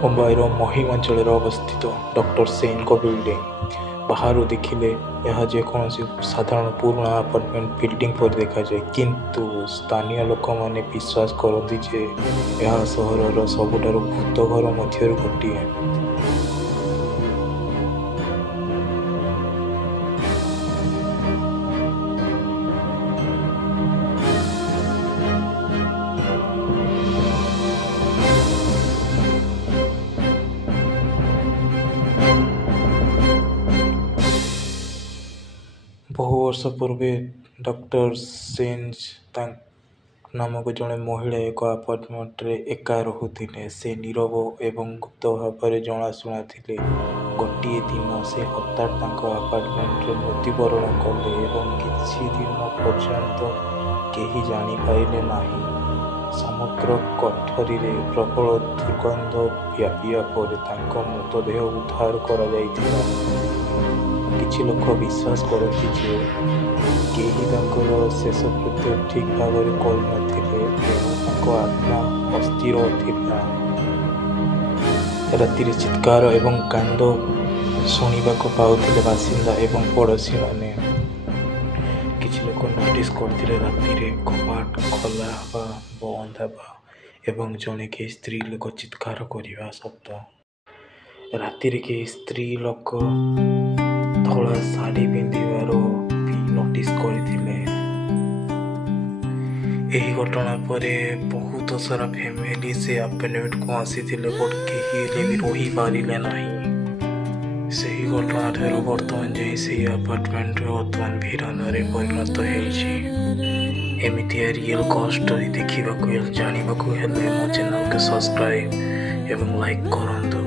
मुंबईर महिम अंचल अवस्थित डॉक्टर सेन को बिल्डिंग बाहर देखिले यह जेकोसी साधारण पुराणा अपार्टमेंट बिल्डिंग पर देखा जाए, किंतु स्थानीय लोक मैंने विश्वास करती जे यह सहरर सबुठारु भूत घर मध्य गोटे। बहु वर्ष पूर्वे डॉक्टर सेन नामक जड़े महिला एक अपार्टमेंट रे एका रुले। से नीरव एवं गुप्त भाव जनाशुना थे। गोटे दिन से हठात अपार्टमेंट रे मृत्युवरण कले एवं किछि दिन पर्यंत केही जानी पाइले नाही। समग्र कोठरी रे प्रबल दुर्गंध व्यापिया पर मृतदेह उद्धार करा जायतिला। किछि लोक विश्वास करती जे केही शेष कृत्य ठीक भाव कर आत्मा अस्थिर थिला। राति चित्कार एवं कांद शुणा पाउथिले बासिंदा एवं पड़ोशी माने। किछि लोक नोटिस करथिले राति कबाट खोला हवा बंद हवा एवं जड़े के स्त्री लोक चित्कार करवा शब्द। राति के स्त्री लोक धला शाढ़ी पिंधार भी नोटिस करथिले। एही घटना पर बहुत सारा फैमिली से अपार्टमेंट को आसीथिले, बट केही भी रही पारिले नहीं। सही घटना ठारू बर्तमान जाए से अपार्टमेंट बर्तमान वीरान रे परिणत होइछि। एमितिया रियल कॉल स्टोरी देखा जाना मो चैनल के सब्सक्राइब एवं लाइक करंतु।